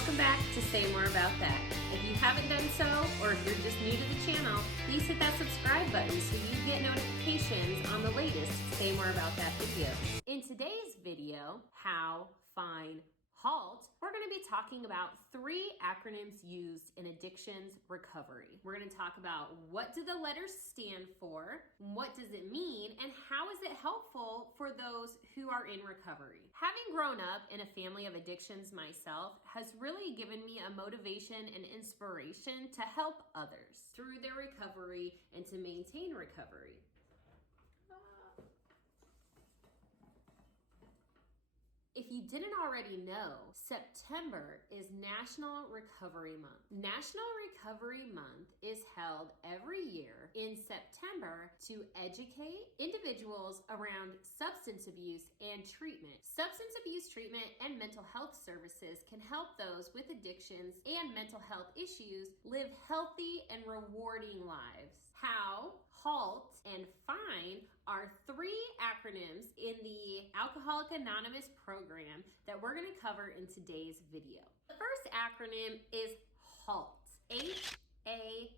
Welcome back to Say More About That. If you haven't done so, or if you're just new to the channel, please hit that subscribe button so you get notifications on the latest Say More About That videos. In today's video, How Fine HALT, we're going to be talking about 3 acronyms used in addictions recovery. We're going to talk about what do the letters stand for, what does it mean, and how is it helpful for those who are in recovery. Having grown up in a family of addictions myself has really given me a motivation and inspiration to help others through their recovery and to maintain recovery. If you didn't already know, September is National Recovery Month. National Recovery Month is held every year in September to educate individuals around substance abuse and treatment. Substance abuse treatment and mental health services can help those with addictions and mental health issues live healthy and rewarding lives. HOW, HALT, and FINE are 3 acronyms in the Alcoholic Anonymous program that we're going to cover in today's video. The first acronym is HALT, H.A.L.T.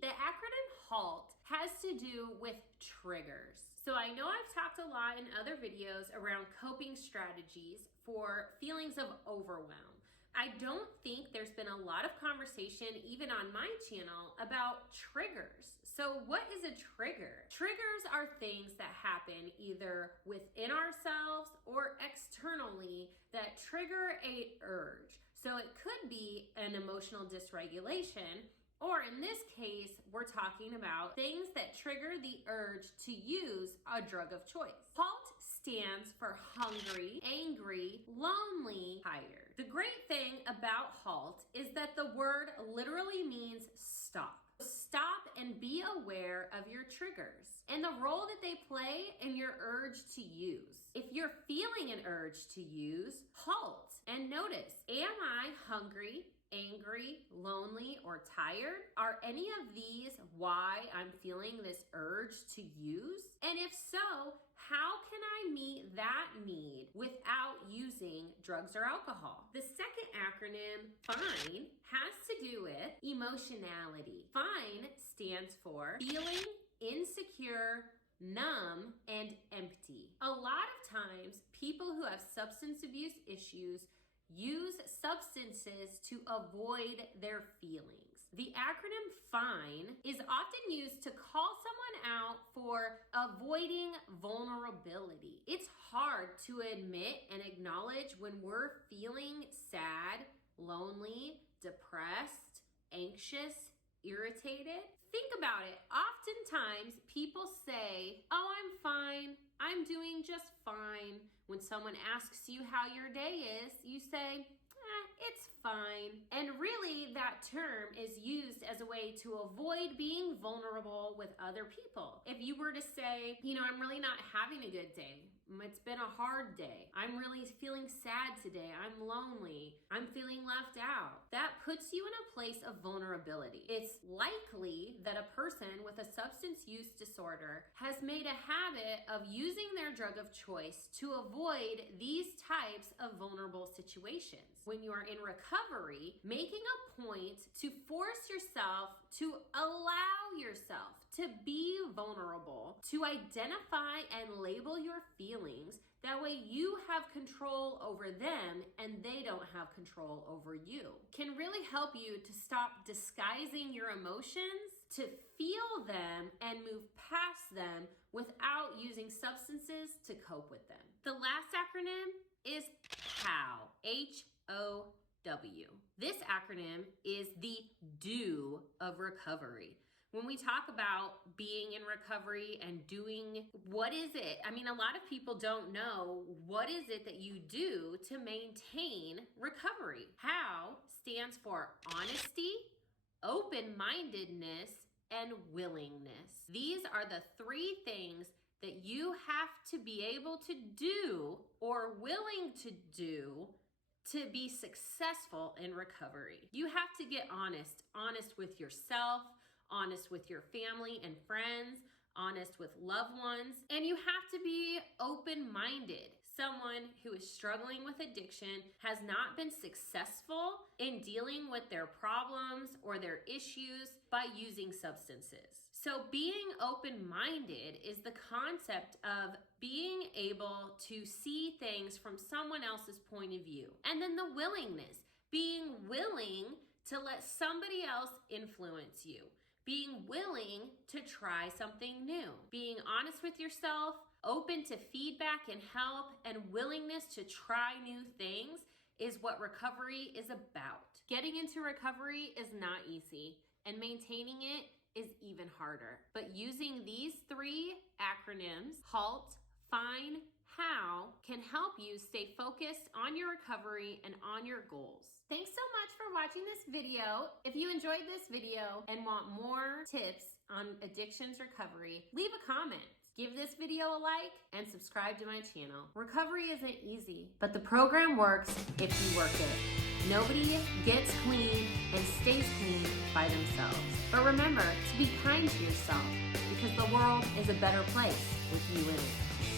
The acronym HALT has to do with triggers. So I know I've talked a lot in other videos around coping strategies for feelings of overwhelm. I don't think there's been a lot of conversation, even on my channel, about triggers. So what is a trigger? Triggers are things that happen either within ourselves or externally that trigger an urge. So it could be an emotional dysregulation, or in this case, we're talking about things that trigger the urge to use a drug of choice. HALT stands for hungry, angry, lonely, tired. The great thing about HALT is that the word literally means stop. Stop and be aware of your triggers and the role that they play in your urge to use. If you're feeling an urge to use, halt and notice, am I hungry, angry, lonely, or tired? Are any of these why I'm feeling this urge to use? And if so, how can I meet that need without using drugs or alcohol? The second acronym, FINE, has to do with emotionality. FINE stands for feeling insecure, numb, and empty. A lot of times, people who have substance abuse issues use substances to avoid their feelings. The acronym FINE is often used to call someone out for avoiding vulnerability. It's hard to admit and acknowledge when we're feeling sad, lonely, depressed, anxious, irritated. Think about it. Oftentimes, people say, "Oh, I'm fine. I'm doing just fine." When someone asks you how your day is, you say, "It's fine." And really, that term is used as a way to avoid being vulnerable with other people. If you were to say, "I'm really not having a good day. It's been a hard day. I'm really feeling sad today. I'm lonely. I'm feeling left out." That puts you in a place of vulnerability. It's likely that a person with a substance use disorder has made a habit of using their drug of choice to avoid these types of vulnerable situations. When you are in recovery, making a point to force yourself to allow yourself to be vulnerable, to identify and label your feelings. That way you have control over them and they don't have control over you. Can really help you to stop disguising your emotions, to feel them and move past them without using substances to cope with them. The last acronym is HOW, H.O.W. This acronym is the DO of recovery. When we talk about being in recovery and doing, what is it? A lot of people don't know what is it that you do to maintain recovery. HOW stands for honesty, open-mindedness, and willingness. These are the 3 things that you have to be able to do or willing to do to be successful in recovery. You have to get honest with yourself, honest with your family and friends, honest with loved ones, and you have to be open-minded. someone who is struggling with addiction has not been successful in dealing with their problems or their issues by using substances. So being open-minded is the concept of being able to see things from someone else's point of view. And then the willingness, being willing to let somebody else influence you, being willing to try something new, being honest with yourself, open to feedback and help, and willingness to try new things is what recovery is about. Getting into recovery is not easy, and maintaining it is even harder. But using these 3 acronyms, HALT, FINE, HOW, can help you stay focused on your recovery and on your goals. Thanks so much for watching this video. If you enjoyed this video and want more tips on addictions recovery, leave a comment. Give this video a like and subscribe to my channel. Recovery isn't easy, but the program works if you work it. Nobody gets clean and stays clean by themselves. But remember to be kind to yourself, because the world is a better place with you in it.